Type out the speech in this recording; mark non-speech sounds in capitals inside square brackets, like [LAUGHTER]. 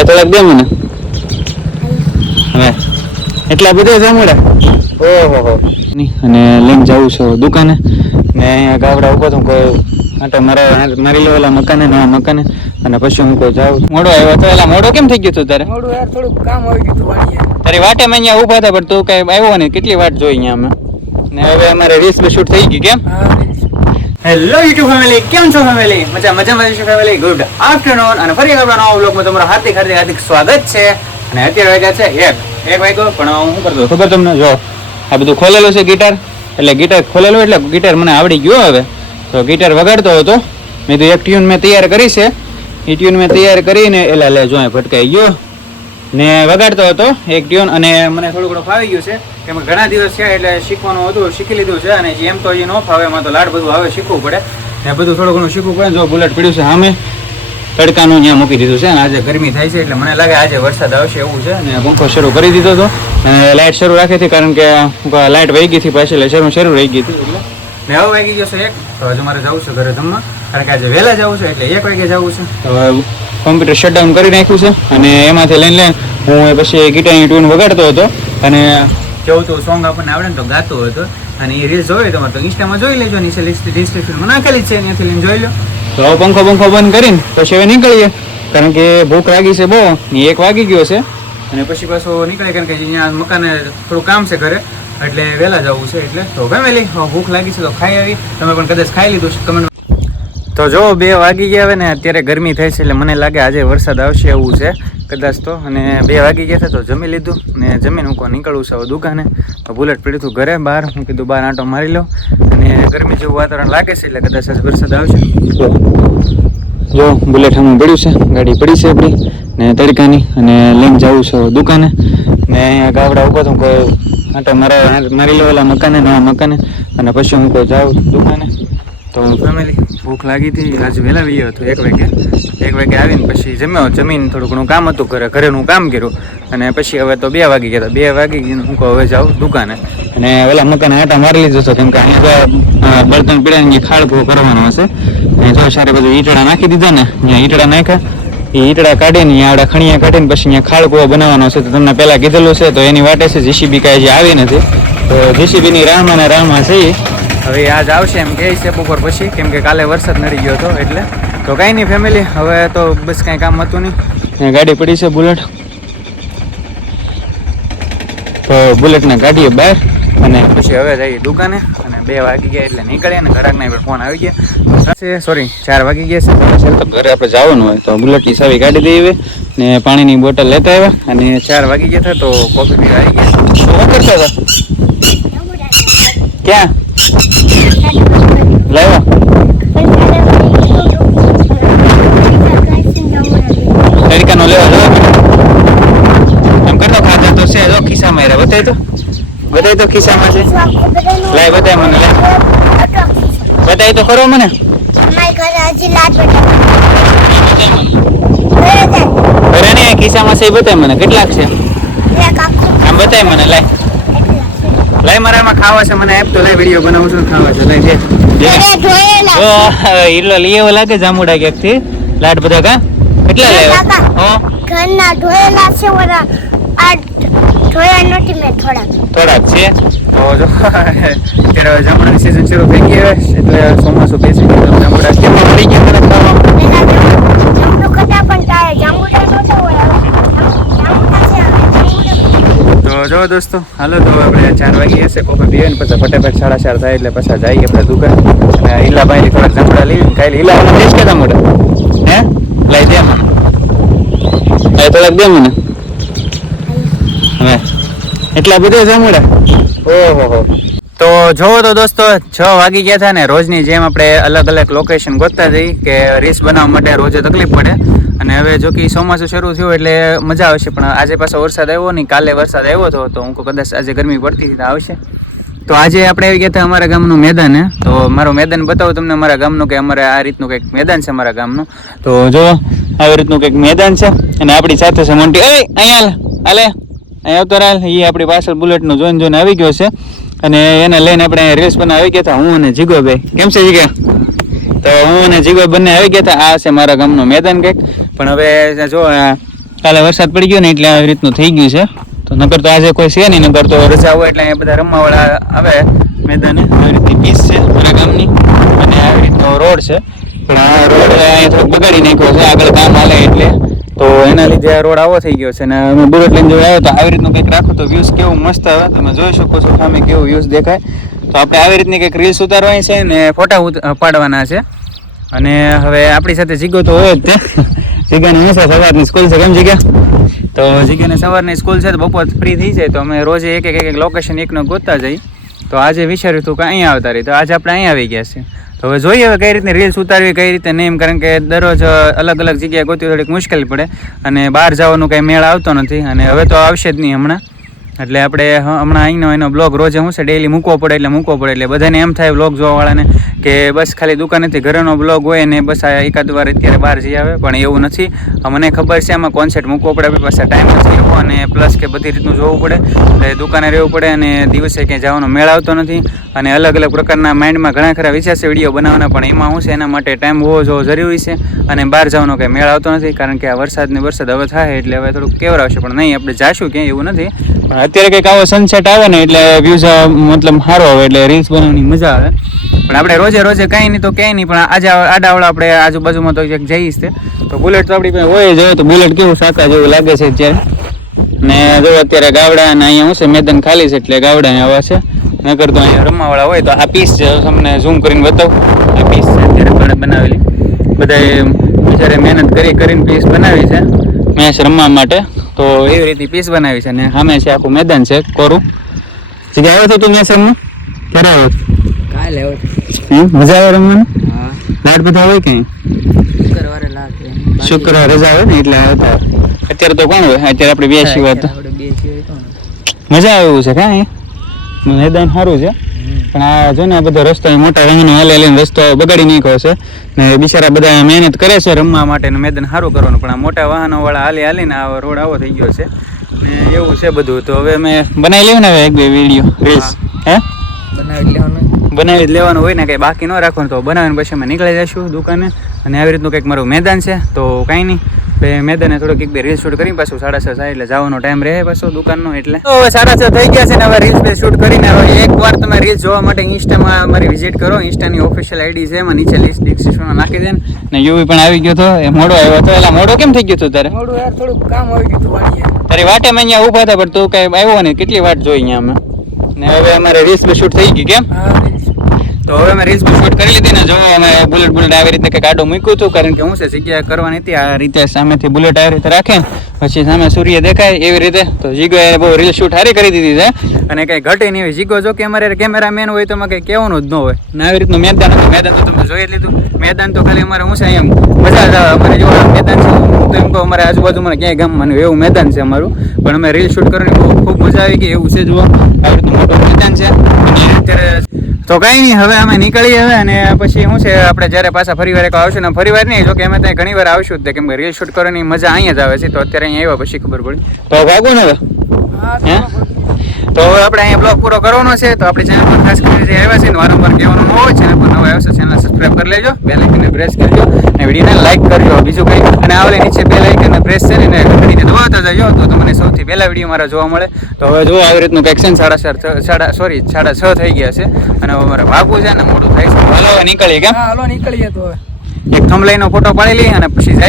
એ થોડાક દે મને. હવે. એટલા બધા જામુડા ઓહો હો. અને લઈને જવું છે દુકાને. ને અહીંયા ગાવડા ઊભો તો કોઈ આટો મારા મારી લો ઓલા મકાને નવા મકાને. અને પછી હું કોઈ જાઉં. મોડો આવ્યો તો એલા મોડો કેમ થઈ ગયો તું તારે? મોડો યાર થોડું કામ આવી ગયું હતું તારી વાટે મેં અહીંયા ઊભા હતા પણ તું કઈ આવ્યો ને કેટલી વાટ જોઈ અહીંયા અમે? ને હવે અમારે રીલ્સ શૂટ થઈ ગઈ કેમ? હા હેલો યુટ્યુબ ફેમિલી કેમ છો ફેમિલી મજા મજામાં છો ફેમિલી ગુડ આફ્ટરનૂન અને ફરી એકવાર નવા બ્લોગમાં તમારું હાર્દિક હાર્દિક હાર્દિક સ્વાગત છે. અને અત્યારે વાગ્યા છે એક. એક વાગ્યો, પણ હું કરતો? ખબર તમને? જો, આ બધું ખોલેલું છે ગિટાર એટલે ગિટાર ખોલેલું એટલે ગિટાર મને આવડી ગયો હવે. તો ગિટાર વગાડતો હતો. મેં તો એક ટ્યુન મેં તૈયાર કરી છે. એ ટ્યુન મેં તૈયાર કરીને એટલે લે, જો ભટકાઈ ગયો. ને વગાડતો હતો એક ટ્યુન અને મને થોડું ઘણું ફાવી ગયું છે કેમ ઘણા દિવસ છે એટલે શીખવાનું હતું શીખી લીધું છે અને એમ તો એ ન ફાવે, એમાં તો લાડ બધું આવે, શીખવું પડે. ને બધું થોડું ઘણું શીખવું પડે જો બુલેટ પડ્યું છે સામે, તડકાનું ત્યાં મૂકી દીધું છે અને આજે ગરમી થાય છે એટલે મને લાગે આજે વરસાદ આવશે એવું છે અને પંખો શરૂ કરી દીધો હતો અને લાઇટ શરૂ રાખી હતી કારણ કે લાઇટ વહી ગઈ હતી પાછી, એટલે શરૂ શરૂ રહી ગઈ હતી એટલે. ને હવે વાગી છે એક, તો હજુ મારે જવું છે ઘરે જમવા, કારણ કે આજે વહેલા જવું છે એટલે એક વાગે જવું છે. તો કોમ્પ્યુટર શટડાઉન કરી નાખ્યું છે અને એમાંથી લઈને લઈને હું પછી ગીટાની ટ્યુન વગાડતો હતો અને જેવું તો સોંગ આપણને આવડે ને તો ગાતો હતો. અને એ રીલ્સ જોઈએ તમારે તો ઇન્સ્ટામાં જોઈ લેજો નીચે ડિસ્ક્રિપ્શનમાં નાખેલી છે ત્યાંથી લઈને જોઈ લો. તો હવે પંખો પંખો બંધ કરીને પછી હવે નીકળીએ. કારણ કે ભૂખ લાગી છે બહુ ને એક વાગી ગયો છે. અને પછી પાછો નીકળે કારણ કે અહીંયા મકાને થોડું કામ છે ઘરે. એટલે વહેલા જવું છે એટલે. તો ફેમિલી ભૂખ લાગી છે તો ખાઈ આવી. તમે પણ કદાચ ખાઈ લીધું છે કમેન્ટ તો જો બે વાગી ગયા હવે ને, અત્યારે ગરમી થાય છે એટલે મને લાગે આજે વરસાદ આવશે એવું છે, કદાચ તો. અને બે વાગી ગયા હતા તો જમી લીધું ને જમીન હું નીકળવું છે દુકાને. તો બુલેટ પડ્યું હતું ઘરે બહાર, હું કીધું બહાર આંટો મારી લો અને ગરમી જેવું વાતાવરણ લાગે છે એટલે કદાચ આજે વરસાદ આવશે. જો બુલેટ હમણાં પડ્યું છે, ગાડી પડી છે આપણી. ને તડકાની, અને લઈને જવું છે દુકાને. ને અહીંયા ગાવડા ઊભા તો કોઈ આંટો મારા, મારી લો ઓલા મકાને નવા મકાને. અને પછી હું કોઈ જાઉં દુકાને. તો ફેમિલી ભૂખ લાગી હતી. આજ વહેલા વહી હતો એક વાગે. એક વાગે આવીને પછી જમ્યો. જમીન થોડું ઘણું કામ હતું ઘરે. ઘરેનું કામ કર્યું. અને પછી હવે તો બે વાગી ગયા બે વાગી ગઈને હું કહું હવે જાઉં દુકાને. અને પેલા મકાને આટા મારી લીધો હતો કેમ કે અહીંયા બળતણ પીડાની ખાડ ભૂ કરવાનો હશે. અને જો સારે બધું ઈટડા નાખી દીધા ને અહીંયા ઈટડા નાખ્યા એ ઈટડા કાઢીને આવડા ખણીયા કાઢીને પછી અહીંયા ખાડ કૂવો બનાવવાનો છે તો તમને પહેલાં કીધેલું છે. તો એની વાટે છે. જીસીબી કાંઈ જે આવી નથી. તો જીસીબીની રાહમાં ને રાહમાં છે. હવે આજ આવશે એમ કહે છે બપોર પછી કેમ કે કાલે વરસાદ નડી ગયો હતો એટલે. તો કાંઈ નહીં ફેમિલી હવે તો બસ કાંઈ કામ હતું નહીં. ગાડી પડી છે બુલેટ. તો બુલેટને કાઢીએ બહાર અને પછી હવે જઈએ દુકાને અને બે વાગી ગયા એટલે નીકળીએ ને ઘરાકના પણ ફોન આવી ગયા. સોરી ચાર વાગી ગયા છે. તો ઘરે આપણે જવાનું હોય તો બુલેટની સાવી કાઢી દઈએ ને પાણીની બોટલ લેતા આવ્યા અને ચાર વાગી ગયા હતા તો કોફી પીવા આવી ગયા. શું કરતા હતા? ક્યાં? લાવ્યા તડકાનો લેવા જવા એમ કરતો ખાતા તો છે જો ખિસ્સામાં રહ્યા બતાય તો બતાય તો ખિસ્સામાં છે લાય બતાય મને લાય બતાય તો ખરો મને અરે ને ખિસ્સામાં છે બતાય મને કેટલાક છે આમ બતાય મને લાય લાય મારા આમાં ખાવા છે મને એપ તો લઈ વીડિયો બનાવું છું ખાવા છે. લાય દે. જો. લઈ એવો લાગે જામુડા ક્યાંકથી લાડ બધા કા? કેટલા લેવા કાકા. હો? ઘરના ધોયેલા છે ઓલા આ ધોયા નથી મેં છે. તો જો [LAUGHS] અત્યારે જામુડાની સીઝન શરૂ થઈ ગઈ હવે એટલે ચોમાસું બેસી ગયું જામુડા કેમ પડી ગયા મને ખાવા પેલા જાંબુ- જાંબુ કરતા પણ તારે જાંબુડા નહોતા હોય હવે જાંબુડા છે હવે જાંબુડા તો જો દોસ્તો, હાલો તો આપણે ચાર વાગી હશે. કોફી બે ને પછી ફટાફટ સાડા ચાર થાય એટલે પછી જઈએ આપણે દુકાન. અને ઈલાભાઈ થોડાક જામુડા લઈ કાલે ઈલાવાના દેશ કે જામુડા હે? લઈ દે મને એ થોડાક દે મને. હવે એટલા બધા જામુડા ઓહો તો જોવો તો દોસ્તો, છ વાગી ગયા હતા ને રોજની જેમ આપણે અલગ અલગ લોકેશન ગોતતા જઈ કે રીસ બનાવવા માટે રોજે તકલીફ પડે. અને હવે જો કે ચોમાસું શરૂ થયું એટલે મજા આવશે, પણ આજે પાછો વરસાદ આવ્યો નહીં, કાલે વરસાદ આવ્યો હતો તો હું કદાચ આજે ગરમી પડતી હતી આવશે. તો આજે આપણે આવી ગયા હતા અમારા ગામનું મેદાન હે. તો મારું મેદાન બતાવું તમને અમારા ગામનું કે અમારે આ રીતનું કંઈક મેદાન છે અમારા ગામનું. તો જો, આવી રીતનું કંઈક મેદાન છે અને આપણી સાથે છે મોન્ટી એ, અહીંયા હાલે અહીંયા આવતો રહે એ આપણી પાછળ બુલેટનું જોઈને જોઈને આવી ગયો છે. અને એને લઈને આપણે રીલ્સ બનાવવા આવી ગયા હતા. હું અને જીગોભાઈ કેમ છે જીગા? તો હું અને જીગો બંને આવી ગયા હતા. આ છે મારા ગામનું મેદાન કંઈક. પણ હવે જો કાલે વરસાદ પડી ગયો ને એટલે આવી રીતનું થઈ ગયું છે. તો નગર તો આજે કોઈ છે નહીં નગર તો રજા હોય એટલે અહીંયા બધા રમવાવાળા આવે મેદાને. આવી રીતની પીસ છે મારા ગામની. અને આવી રીતનો રોડ છે. પણ આ રોડ અહીંયા થોડોક બગાડી નાખ્યો છે. આગળ કામ હાલે એટલે તો એના લીધે આ રોડ આવો થઈ ગયો છે અને અમે બુલેટ લઈને જોઈ આવ્યો તો આવી રીતનું કંઈક રાખો તો વ્યૂઝ કેવું મસ્ત આવે. તમે જોઈ શકો છો સામે કેવું વ્યૂઝ દેખાય. તો આપણે આવી રીતની કંઈક રીલ્સ ઉતારવાની છે ને ફોટા પાડવાના છે. અને હવે આપણી સાથે જીગો તો હોય જ તે. [LAUGHS] જીગાની હંમેશા સવારની સ્કૂલ છે. કેમ જીગા તો જીગાને સવારની સ્કૂલ છે તો બપોર ફ્રી થઈ જાય. તો અમે રોજે એક એક એક લોકેશન એકનો ગોતતા જઈ તો આજે વિચાર્યું હતું કે અહીંયા આવતા રહી તો આજે આપણે અહીંયા આવી ગયા છે તો હવે જોઈએ હવે કઈ રીતે રીલ્સ ઉતારવી, કઈ રીતે નહીં કારણ કે દરરોજ અલગ અલગ જગ્યાએ ગોતવી થોડીક મુશ્કેલી પડે. અને બહાર જવાનું કંઈ મેળ આવતો નથી. અને હવે તો આવશે જ નહીં હમણાં. એટલે આપણે હમણાં અહીંનો એનો બ્લોગ રોજે હું છે ડેલી મૂકવો પડે એટલે મૂકવો પડે. એટલે બધાને એમ થાય બ્લોગ જોવાવાળાને કે બસ ખાલી દુકાનેથી ઘરેનો બ્લોગ હોય ને બસ આ એકાદ વાર અત્યારે બહાર જઈ આવે, પણ એવું નથી. મને ખબર છે આમાં કોન્સેપ્ટ મૂકવો પડે, આપણી પાસે ટાઈમ નથી એવો અને પ્લસ કે બધી રીતનું જોવું પડે. એટલે દુકાને રહેવું પડે અને દિવસે ક્યાંય જવાનો મેળ આવતો નથી. અને અલગ અલગ પ્રકારના માઇન્ડમાં ઘણા ખરા વિચાર વીડિયો બનાવવાના, પણ એમાં શું છે, એના માટે ટાઈમ હોવો જોવો જરૂરી છે. અને બહાર જવાનો કંઈ મેળ આવતો નથી, કારણ કે આ વરસાદને વરસાદ હવે થાય, એટલે હવે થોડુંક કેવર આવશે પણ નહીં, આપણે જાશું ક્યાંય એવું નથી. અત્યારે કંઈક આવો સનસેટ આવે ને એટલે વ્યૂઝ મતલબ સારો આવે એટલે રીલ્સ બનાવવાની મજા આવે. પણ આપણે રોજે રોજે કાંઈ નહીં તો ક્યાંય નહીં, પણ આજે આડાવડા આપણે આજુબાજુમાં તો એક જઈશ તે તો બુલેટ તો આપણી પાસે હોય જ તો બુલેટ કેવું સાકા જેવું લાગે છે અત્યારે? ને જો અત્યારે ગાવડા અને અહીંયા હું છે, મેદાન ખાલી છે એટલે ગાવડા અહીંયા આવા છે. નગર તો અહીંયા રમવાવાળા હોય તો આ પીસ છે, તમને ઝૂમ કરીને બતાવું. આ પીસ છે અત્યારે પણ બનાવેલી. બધાએ બિચારે મહેનત કરી, કરીને પીસ બનાવી છે. મેચ રમવા માટે. તો એવી રીતની પીસ બનાવી છે અને સામે છે આખું મેદાન છે. કોરું? જગ્યા આવ્યો હતો તું રમવા ક્યારે આવ્યો? કાલે આવ્યો? મજા આવે રમવાનું? હા. લાડ બધા હોય કઈ શુક્રવારે લાડ શુક્રવારે રજા હોય ને એટલે આવ્યો. અત્યારે તો કોણ હોય? અત્યારે આપણે બે સિવાય મજા આવે એવું છે કાંઈ? મેદાન સારું છે. પણ આ જો ને બધો રસ્તો મોટા રંગનો હાલે હાલીને રસ્તો બગાડી નાખ્યો છે. ને બિચારા બધા મહેનત કરે છે રમવા માટે ને મેદાન સારું કરવાનું. પણ આ મોટા વાહનો વાળા હાલી હાલીને આ રોડ આવો થઈ ગયો છે. ને એવું છે બધું. તો હવે મેં બનાવી લેવું ને હવે એક બે વીડિયો રીલ્સ હે. બનાવી લેવાનું. બનાવી જ લેવાનું હોય ને કંઈ બાકી ન રાખવાનું. તો બનાવીને પછી અમે નીકળી જઈશું દુકાને. અને આવી રીતનું કંઈક મારું મેદાન છે. તો કાંઈ નહીં. મેદાને થોડુંક એક બે રીલ શૂટ કરી પાછું સાડા છ થાય એટલે જવાનો ટાઈમ રહે પાછો દુકાનનો એટલે. તો હવે સાડા છ થઈ ગયા છે ને હવે રીલ્સ બે શૂટ કરીને હવે એક વાર તમે રીલ્સ જોવા માટે ઇન્સ્ટામાં અમારી વિઝિટ કરો. ઇન્સ્ટાની ઓફિશિયલ આઈડી છે એમાં નીચે લિસ્ટ ડિસ્ક્રિપ્શનમાં નાખી દે ને. યુવી પણ આવી ગયો હતો એ મોડો આવ્યો હતો એટલે મોડો કેમ થઈ ગયો હતો તારે? મોડું યાર થોડુંક કામ આવી ગયું હતું તારી વાટે મેં અહીંયા ઊભા હતા પણ તું કઈ આવ્યો ને કેટલી વાટ જોઈ અહીંયા અમે? ને હવે અમારે રીલ્સ બે શૂટ થઈ ગઈ કેમ? હા. તો હવે મેં રીલ્સ શૂટ કરી લીધી ને જો અમે બુલેટ બુલેટ આવી રીતે કંઈક આડો મૂક્યું હતું, કારણ કે હું છે જગ્યા કરવાની હતી, આ રીતે સામેથી બુલેટ આવી રીતે રાખે, પછી સામે સૂર્ય દેખાય એવી રીતે. તો જીગોએ બહુ રીલ શૂટ સારી કરી દીધી છે. અને કંઈ ઘટે નહીં હોય. જીગો જો કે અમારે કેમેરામેન હોય તો અમે કંઈ કહેવાનું જ ન હોય. ને આવી રીતનું મેદાન મેદાન તો તમે જોઈ લીધું. મેદાન તો ખાલી અમારે હું છે એમ મજા અમારે જો મેદાન છે, તો એમ કહું અમારે આજુબાજુમાં ક્યાંય ગામમાં એવું મેદાન છે અમારું. પણ અમે રીલ શૂટ કરવાની બહુ ખૂબ મજા આવી ગઈ. એવું છે જુઓ. આવી રીતનું મોટું મેદાન છે. અત્યારે તો કઈ નહીં હવે અમે નીકળીએ હવે અને પછી શું છે આપણે જ્યારે પાછા ફરી વાર એક આવશું ને ફરી વાર નહીં જો કે અમે ત્યાં ઘણી વાર આવશું જ કેમ કે રીલ શૂટ કરવાની મજા અહીંયા જ આવે છે તો અત્યારે અહીંયા આવ્યા પછી ખબર પડી. તો ભાગો ને હવે? હે તો હવે આપણે અહીંયા બ્લોગ પૂરો કરવાનો છે. તો આપણી ચેનલ પર ખાસ કરીને જે આવ્યા છે વારંવાર કહેવાનું ન હોય ચેનલ પર નવા આવ્યો છે ચેનલ સબસ્ક્રાઈબ કરી લેજો. બે લાઇકને પ્રેસ કરજો અને વિડીયોને લાઇક કરજો. બીજું કંઈ. અને આવેલી નીચે બે લાઇકને પ્રેસ કરીને ઘડીને દબાવતા જજો તો તમને સૌથી પહેલા વીડિયો મારા જોવા મળે. તો હવે જો આવી રીતનું કેક્શન છે ને સાડા ચાર સાડા સોરી સાડા છ થઈ ગયા છે. અને હવે મારે વાગવું છે ને મોડું થાય છે. હાલો નીકળીએ કેમ? હા હાલો નીકળીએ તો હવે. એક થંભલાઈનો ફોટો પાડી લઈએ અને પછી જાય.